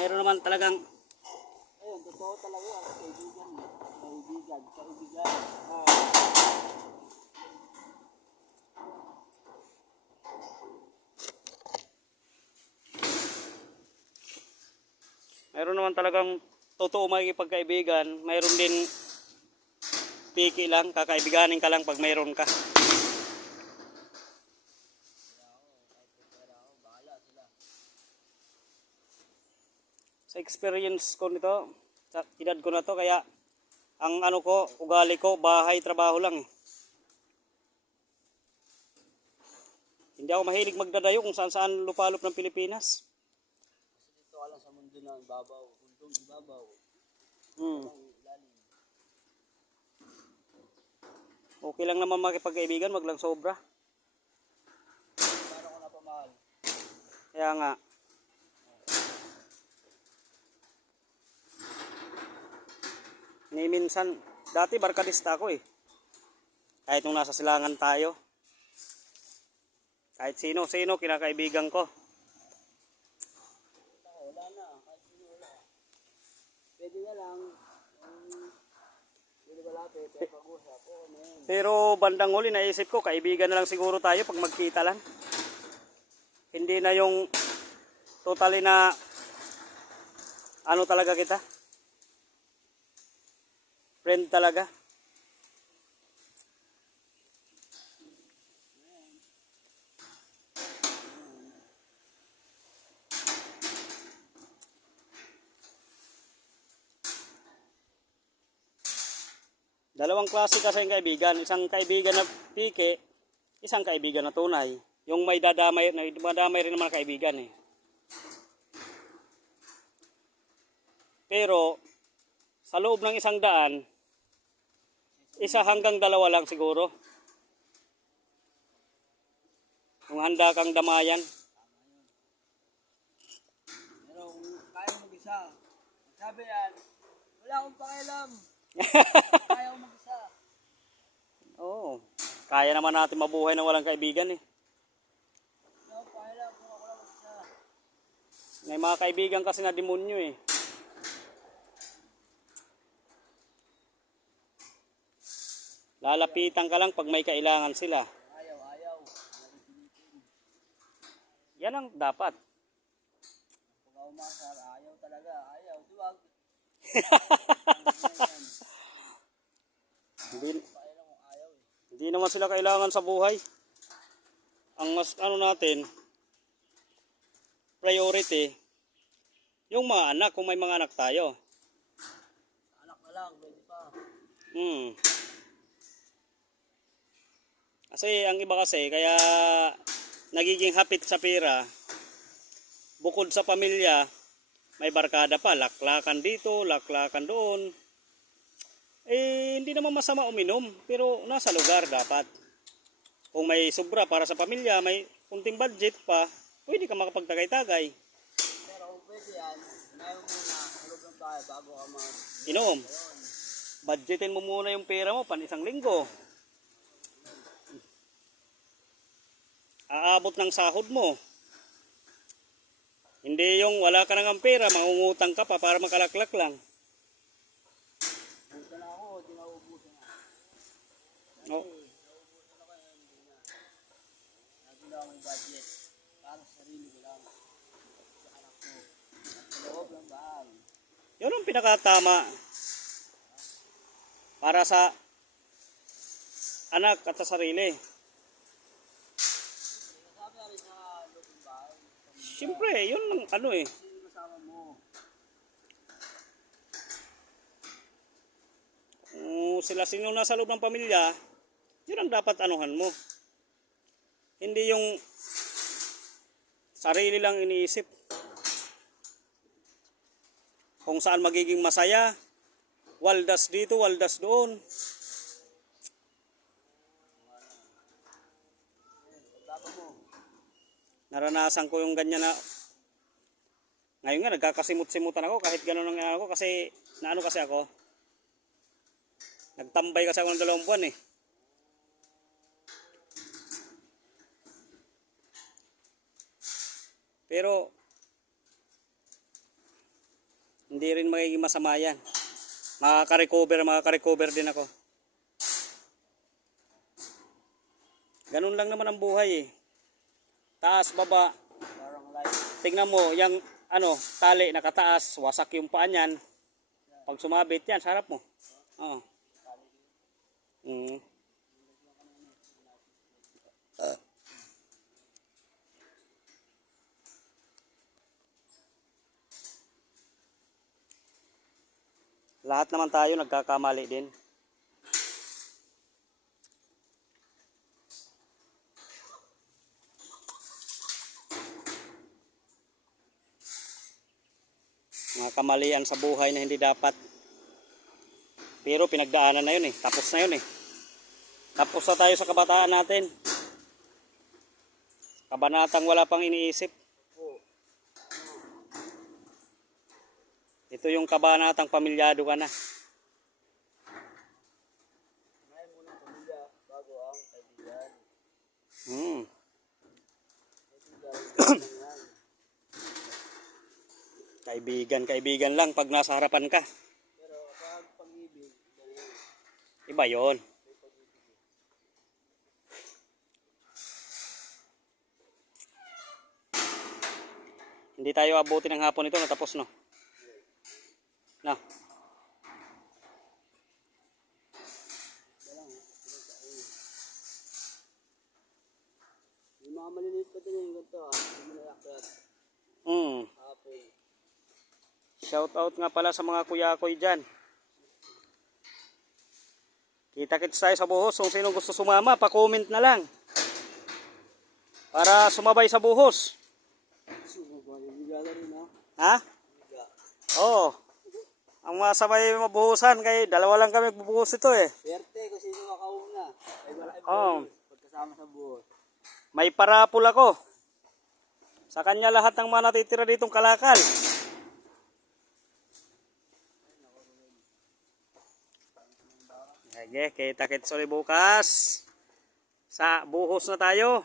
mayroon naman talagang ayun, totoo talaga yan. Kaibigan. Kaibigan. mayroon naman talagang totoo makikipagkaibigan. Mayroon din piki lang, kakaibiganin ka lang pag mayroon ka. Sa experience ko nito, sa edad ko na to, kaya ang ano ko, ugali ko, bahay, trabaho lang eh. Hindi ako mahilig magdadayo kung saan saan lupalop ng Pilipinas. Kasi dito ka lang sa mundo na ibabaw. Kundong ibabaw. Okay lang naman makipagkaibigan, wag lang sobra. Paano ko napamahal? Kaya nga. Ni minsan, dati barkadista ako eh. Kahit nung nasa silangan tayo. Kahit sino kinakaibigan ko. Wala na. Kahit sino wala. Pwede na lang. Pwede malapit. Pwede pag-usap. Oo, man. Pero bandang huli naisip ko, kaibigan na lang siguro tayo pag magkita lang. Hindi na yung totally na ano talaga kita. Friend talaga. Dalawang klase kasi ng kaibigan. Isang kaibigan na pike, isang kaibigan na tunay. Yung may madamay rin naman kaibigan eh. Pero sa loob ng 100, isa hanggang 2 lang siguro. Kung handa kang damayan. Pero kung kaya mo mag-isa, sabi yan, wala akong pakialam. Kaya mo mag-isa. Oo. Kaya naman natin mabuhay na walang kaibigan eh. Wala akong pakialam kung ako lang mag-isa. May mga kaibigan kasi na demonyo eh. Lalapitan ka lang pag may kailangan sila. Ayaw. Yan ang dapat. Pag ako masar, ayaw talaga. Ayaw. Duwag. Hindi naman sila kailangan sa buhay. Ang mas ano natin, priority, yung mga anak, kung may mga anak tayo. Anak na lang, pwede pa. Kasi ang iba kasi, kaya nagiging hapit sa pera, bukod sa pamilya, may barkada pa, laklakan dito, laklakan doon. Eh, hindi naman masama uminom, pero nasa lugar dapat. Kung may sobra para sa pamilya, may kunting budget pa, pwede ka makapagtagay-tagay. Pero kung pwede yan, unahin mo muna, ulog ng bahay bago ka Inom. Budgetin mo muna yung pera mo, pan 1 linggo. Aabot ng sahod mo. Hindi yung wala ka nang pera, mangungutang ka pa para makalaklak lang. Buta na ako, di na ubusan na. No. Naubusan ako, hindi na. Lagi na akong budget. Para sa sarili ko lang. Sa anak ko. At sa loob ng bahay. Yun ang pinakatama. Para sa anak at sa sarili. Sabi na rin sa loob ng bahay. Siyempre, yun ang ano eh. Sino yung kasama mo? Sila sino nasa loob ng pamilya, yun ang dapat anuhan mo. Hindi yung sarili lang iniisip. Kung saan magiging masaya, waldas dito, waldas doon. Naranasan ko yung ganyan na ngayon nga nagkakasimut-simutan ako kahit gano'n ang ako kasi naano kasi ako. Nagtambay kasi ako ng 2 buwan eh. Pero Hindi rin magiging masama yan. Makaka-recover din ako. Ganun lang naman ang buhay eh. Taas, baba. Parang life. Tingnan mo, yung tali nakataas, wasak yung paa niyan. Pag sumabit yan, sarap mo. Oo. Mm. Lahat naman tayo nagkakamali din. Mga kamalian sa buhay na hindi dapat. Pero pinagdaanan na yun eh. Tapos na yun eh. Tapos na tayo sa kabataan natin. Kabanatang wala pang iniisip. Ito yung kabanatang pamilyado ka na. Unahin muna ang pamilya bago ang kaibigan. Hmm. Kaibigan lang pag nasa harapan ka. Pero kapag pag-ibig, Iba yun. Hindi tayo abutin ng hapon ito, natapos no. Na. yung mga maliliit pa din yung ganito hindi mo nayakit. Hmm. Hapon. Shout out nga pala sa mga kuya-koy dyan. Kita-kits tayo sa buhos. Kung sino gusto sumama, pa-comment na lang. Para sumabay sa buhos. Biga na rin ha. Ha? Biga. Oo. Ang masabay mabuhusan, kay dalawa lang kami bubuhos ito eh. Swerte kung sino makauna. Ay malaki Oo. pagkasama sa buhos. May parapol ako. Sa kanya lahat ng mga natitira ditong kalakal. Sige, kita-kits ulit bukas. Sa buhos na tayo.